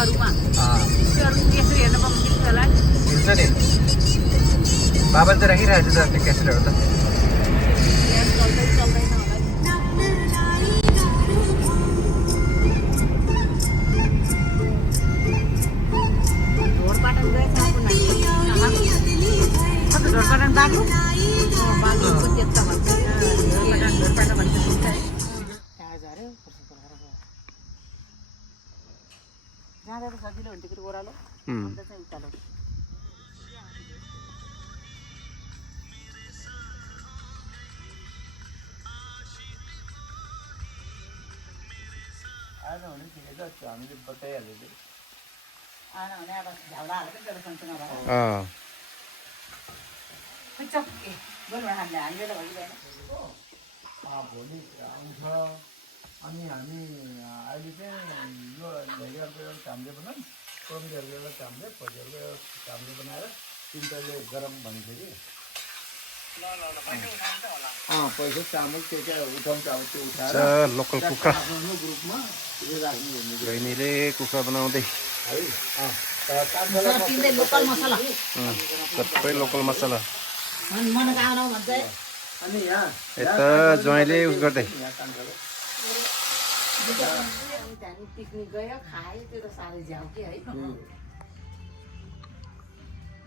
कुखुराहरूमा त्यसरी हेर्न पाउनुहुन्छ होला नि हुन्छ नि बाबाले त राखिरहेको छ त त्यो क्यासेटहरू त चल्दैन होला ढोरपाटन गएछ ढोरपाटन बाग्नु बाग्नुको त्यता भन्छ ढोरपाटन भन्छ जाँदा त सजिलो हुन्थ्यो कि ओह्रालो अन्त चाहिँ उकालो आएन भने ठिकै छ हामीले बताइहाल्यो कि आएन भने अब झ्याउला हालेको तेरो सँगसँग भयो बोल्नु हामीले हामीले त भइरहेन भोलि आउँछ अनि हामी अहिले चाहिँ यो ढेगीहरूको एउटा कामले बनाऊँ कमिटीहरूको एउटा कामले फौजीहरूको एउटा कामले बनाएर तिनवटाले गरम भनेको थियो कि पैसा चामल के उठाउँछ अब त्यो उठाएर लोकल कुखुरा आफ्नो ग्रुपमा यो राख्नु भन्ने बहिनीले कुखुरा बनाउँदै है लोकल मसला सबै लोकल मसला मनका आउनु भन्छ अनि यहाँ यता ज्वाइँले उस गर्दै हामी पिकनिक गयो खायो त्यो त साह्रै झ्याउ कि है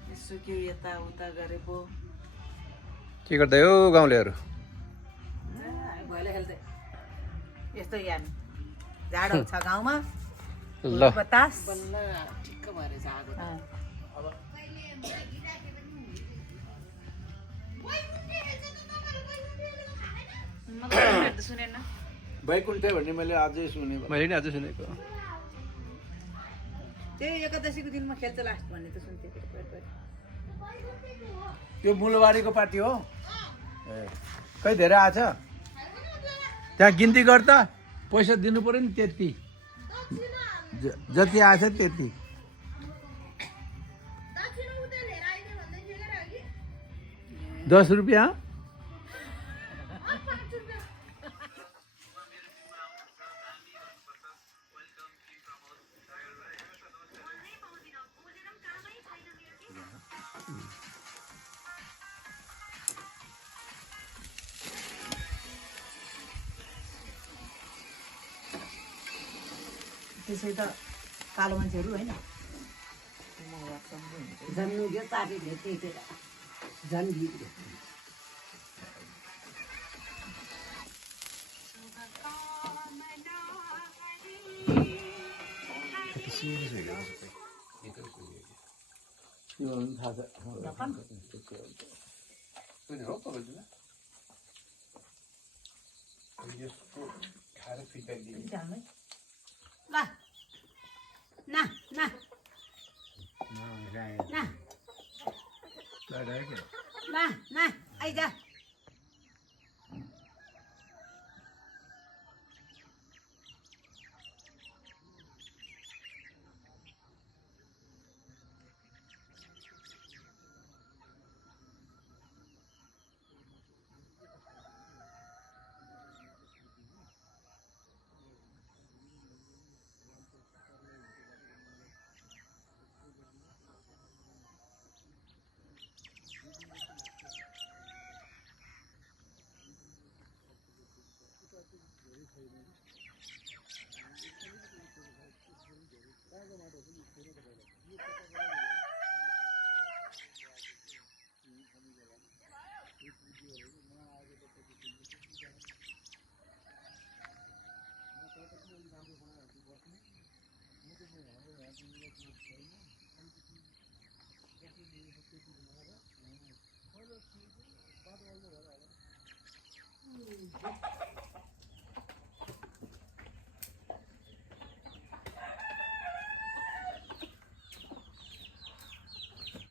यसो के यताउता गरे पो के गर्दै हो गाउँलेहरू हामी भैलो खेल्दै यस्तो यहाँ जाडो छ गाउँमा ल बतास बल्ल ठिक्क भएर जाडो सुनेन बैकुण्ठ भन्ने मैले अझै सुने मैले नि अझै सुनेको त्यही एकादशीको दिनमा खेल्छ लास्ट भन्ने त सुन्थेँ त्यो मूलबारीको पार्टी हो ए खै धेरै आएछ त्यहाँ गिन्ती गर त पैसा दिनु पऱ्यो नि त्यति जति आएछ त्यति ₹10 त्यसै त कालो मान्छेहरू होइन जन्नु गयो पार्टी भेटेर झन् गीत ना आइज Thank you.